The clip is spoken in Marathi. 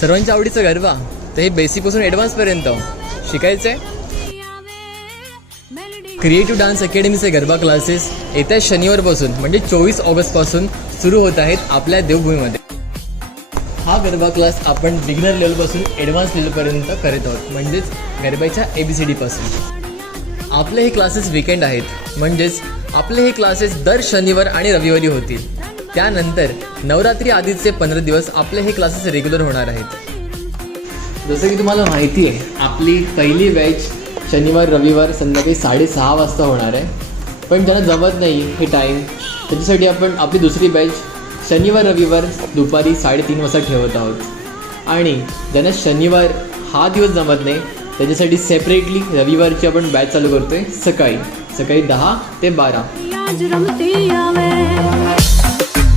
सर्वांच्या आवडीचं गरबा, तर हे बेसिकपासून ॲडव्हान्सपर्यंत शिकायचं आहे. क्रिएटिव्ह डान्स अकॅडमीचे गरबा क्लासेस येत्या शनिवारपासून म्हणजे 24 ऑगस्टपासून सुरू होत आहेत आपल्या देवभूमीमध्ये. हा गरबा क्लास आपण बिगिनर लेवलपासून ॲडव्हान्स लेवलपर्यंत करत आहोत, म्हणजेच गरबाच्या ABCD. आपले हे क्लासेस वीकेंड आहेत, म्हणजेच आपले हे क्लासेस दर शनिवार आणि रविवारी होतील. त्यानंतर नवरात्री आधीचे 15 दिवस आपले हे क्लासेस रेग्युलर होणार आहेत. जसं की तुम्हाला माहिती आहे, आपली पहिली बॅच शनिवार रविवार संध्याकाळी 6:30 वाजता होणार आहे. पण ज्यांना जमत नाही हे टाईम, त्याच्यासाठी आपण आपली दुसरी बॅच शनिवार रविवार दुपारी 3:30 वाजता ठेवत आहोत. आणि ज्यांना शनिवार हा दिवस जमत नाही त्याच्यासाठी सेपरेटली रविवारची आपण बॅच चालू करतो आहे सकाळी 10 ते 12.